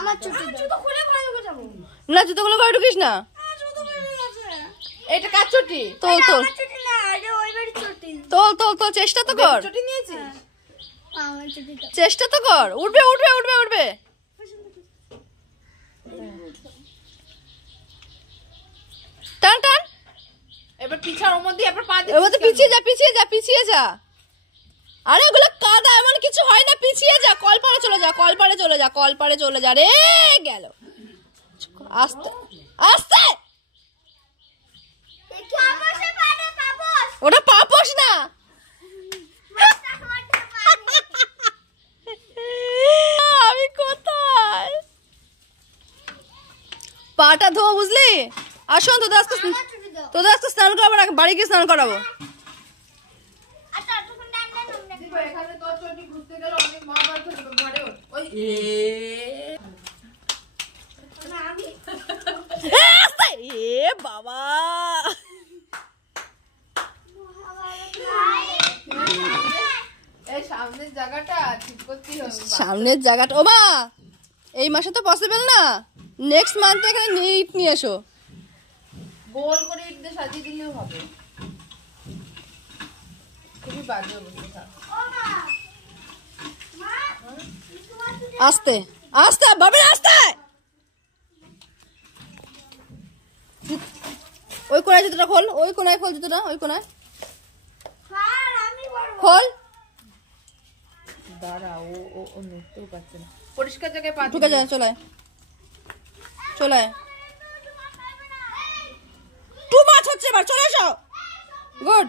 আমার জুতো খুলে ঘরে ঢুকে যাবো না, জুতোগুলো ঘরে ঢুকিস না। এটা কার চটি? তোল তোল চটি না, এটা ওই বাড়ির চটি। তোল তোল তোল, চেষ্টা তো কর, চটি নিয়েছিস? আমার চটি চেষ্টা তো কর, উঠবে উঠবে উঠবে উঠবে। টান টান, এবার পিছার ওর মধ্যে এবার পা এর দিচ্ছিস মধ্যে কেন? পিছিয়ে যা পিছিয়ে যা পিছিয়ে যা। আরে ওগুলো কাদা, এমন কিছু হয় না, পিছিয়ে যা, কলপারে চলে যা, কলপারে চলে যা, কলপারে চলে যা। রে গেল, আস্তে আস্তে। ওটা পাপোশ না। আমি কোথায়? পাটা ধো, বুঝলি? আসুন, তোদের আজকে স্নান করাবো না, বাড়ি গিয়ে স্নান করাবো। এখানে তোর চটি ঘুরতে গেলে অনেক মা বাবা ঘরে ওই এ বাবা, এই সামনের জায়গাটা ঠিক করতেই হবে। সামনের জায়গাটা, ও মা এই মাসে তো পসিবল না, নেক্সট মান্থে এখানে ইট নিয়ে এসো। গোল করে ইট দিয়ে সাজিয়ে দিলেও হবে। খুবই বাজে অবস্থা। আস্তে আস্তে বাবা, আস্তে। ওই কোনায় জুতোটা খোল, ওই কোনায় খোল জুতোটা, ওই কোনায় খোল। দাঁড়া, ও নড়তেও পারছে না। পরিষ্কার জায়গায় পা ঢুকে যায়, চলে চলে। টু মাছ হচ্ছে এবার, চলে এসো। গুড।